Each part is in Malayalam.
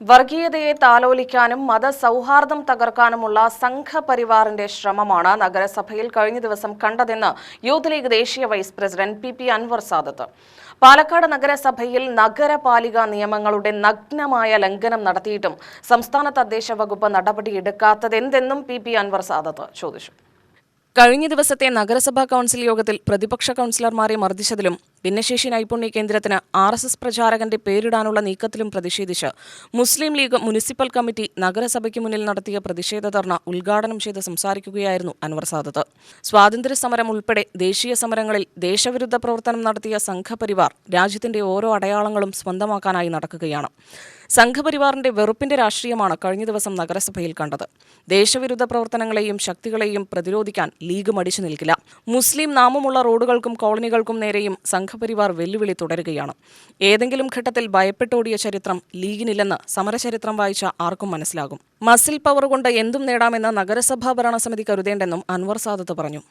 വർഗീയതയെ താലോലിക്കാനും മതസൗഹാർദ്ദം തകർക്കാനുമുള്ള സംഘപരിവാറിന്റെ ശ്രമമാണ് നഗരസഭയിൽ കഴിഞ്ഞ ദിവസം കണ്ടതെന്ന് യൂത്ത് ലീഗ് ദേശീയ vice president P Anwar Sadath. Palakkad നഗരസഭയിൽ നഗരപാലിക നിയമങ്ങളുടെ നഗ്നമായ ലംഘനം നടത്തിയിട്ടും സംസ്ഥാന തദ്ദേശ വകുപ്പ് നടപടിയെടുക്കാത്തതെന്തെന്നും പി അൻവർ സാദത്ത് ചോദിച്ചു. കഴിഞ്ഞ ദിവസത്തെ നഗരസഭാ കൗൺസിൽ യോഗത്തിൽ പ്രതിപക്ഷ കൗൺസിലർമാരെ മർദ്ദിച്ചതിലും ഭിന്നശേഷി നൈപുണ്യ കേന്ദ്രത്തിന് RSS പ്രചാരകന്റെ പേരിടാനുള്ള നീക്കത്തിലും പ്രതിഷേധിച്ച് മുസ്ലിം ലീഗ് മുനിസിപ്പൽ കമ്മിറ്റി നഗരസഭയ്ക്ക് മുന്നിൽ നടത്തിയ പ്രതിഷേധ ധർണ ഉദ്ഘാടനം ചെയ്ത് സംസാരിക്കുകയായിരുന്നു അൻവർ സാദത്ത്. സ്വാതന്ത്ര്യ സമരം ഉൾപ്പെടെ ദേശീയ സമരങ്ങളിൽ ദേശവിരുദ്ധ പ്രവർത്തനം നടത്തിയ സംഘപരിവാർ രാജ്യത്തിന്റെ ഓരോ അടയാളങ്ങളും സ്വന്തമാക്കാനായി നടക്കുകയാണ്. സംഘപരിവാറിന്റെ വെറുപ്പിന്റെ രാഷ്ട്രീയമാണ് കഴിഞ്ഞ ദിവസം നഗരസഭയിൽ കണ്ടത്. ദേശവിരുദ്ധ പ്രവർത്തനങ്ങളെയും ശക്തികളെയും പ്രതിരോധിക്കാൻ ലീഗ് മടിച്ചു നിൽക്കില്ല. മുസ്ലിം നാമമുള്ള റോഡുകൾക്കും കോളനികൾക്കും നേരെയും സംഘപരിവാർ വെല്ലുവിളി തുടരുകയാണ്. ഏതെങ്കിലും ഘട്ടത്തിൽ ഭയപ്പെട്ടോടിയ ചരിത്രം ലീഗിനില്ലെന്ന് സമരചരിത്രം വായിച്ച ആർക്കും മനസ്സിലാകും. മസിൽ പവർ കൊണ്ട് എന്തും നേടാമെന്ന് നഗരസഭാ ഭരണസമിതി കരുതേണ്ടെന്നും അൻവർ സാദത്ത് പറഞ്ഞു.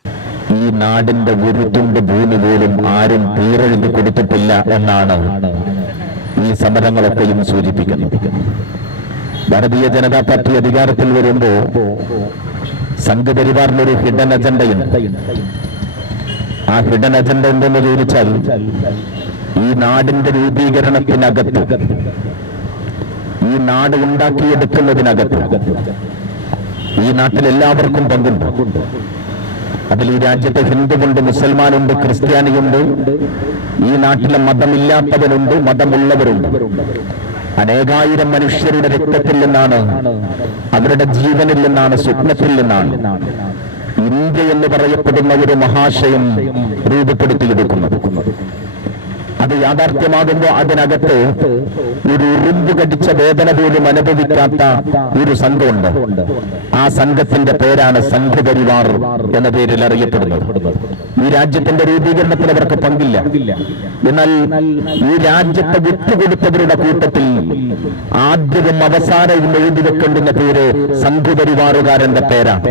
ഈ നാടിന്റെ ഒരു തുണ്ട് ഭൂമി പോലും ആരും തീരെഴുതി കൊടുത്തിട്ടില്ല എന്നാണ് ഈ സമരങ്ങളൊക്കെയും സൂചിപ്പിക്കുന്നു. ഭാരതീയ ജനതാ പാർട്ടി അധികാരത്തിൽ വരുമ്പോൾ സംഘപരിവാറിനൊരു ഹിഡൻ അജണ്ടയുണ്ട്. ആ ഹിഡൻ അജണ്ട എന്തെന്ന് ചോദിച്ചാൽ ഈ നാടിന്റെ രൂപീകരണത്തിനകത്ത്, ഈ നാട് ഉണ്ടാക്കിയെടുക്കുന്നതിനകത്ത് ഈ നാട്ടിൽ എല്ലാവർക്കും പങ്കുണ്ട്. അതിൽ ഈ രാജ്യത്തെ ഹിന്ദുവുണ്ട്, മുസൽമാനുണ്ട്, ക്രിസ്ത്യാനിയുണ്ട്, ഈ നാട്ടിലെ മതമില്ലാത്തവരുണ്ട്, മതമുള്ളവരുണ്ട്. അനേകായിരം മനുഷ്യരുടെ രക്തത്തിൽ നിന്നാണ്, അവരുടെ ജീവനിൽ നിന്നാണ്, സ്വപ്നത്തിൽ നിന്നാണ് ഇന്ത്യ എന്ന് പറയപ്പെടുന്ന ഒരു മഹാശയം രൂപപ്പെടുത്തിയെടുക്കുന്നത്. അത് യാഥാർത്ഥ്യമാകുമ്പോൾ അതിനകത്ത് ഒരു ഉറുമ്പ് കടിച്ച വേദന പോലും അനുഭവിക്കാത്ത ഒരു സംഘമുണ്ട്. ആ സംഘത്തിന്റെ പേരാണ് സംഘപരിവാർ എന്ന പേരിൽ അറിയപ്പെടുന്നത്. ഈ രാജ്യത്തിന്റെ രൂപീകരണത്തിൽ അവർക്ക് പങ്കില്ല. എന്നാൽ ഈ രാജ്യത്തെ വിട്ടുകൊടുത്തവരുടെ കൂട്ടത്തിൽ ആദ്യവും അവസാനവും എഴുതി വെക്കേണ്ടുന്ന പേര് സംഘപരിവാറുകാരന്റെ പേരാണ്.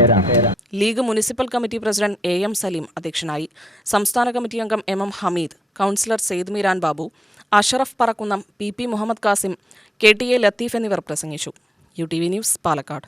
League municipal committee president AM Salim അധ്യക്ഷനായി. സംസ്ഥാന കമ്മിറ്റി അംഗം MM Hameed, councillor Syed Meeran Babu, Ashraf Parakkunnam, PP Muhammad Kasim, KTA Latheef എന്നിവർ പ്രസംഗിച്ചു. UTV news, Palakkad.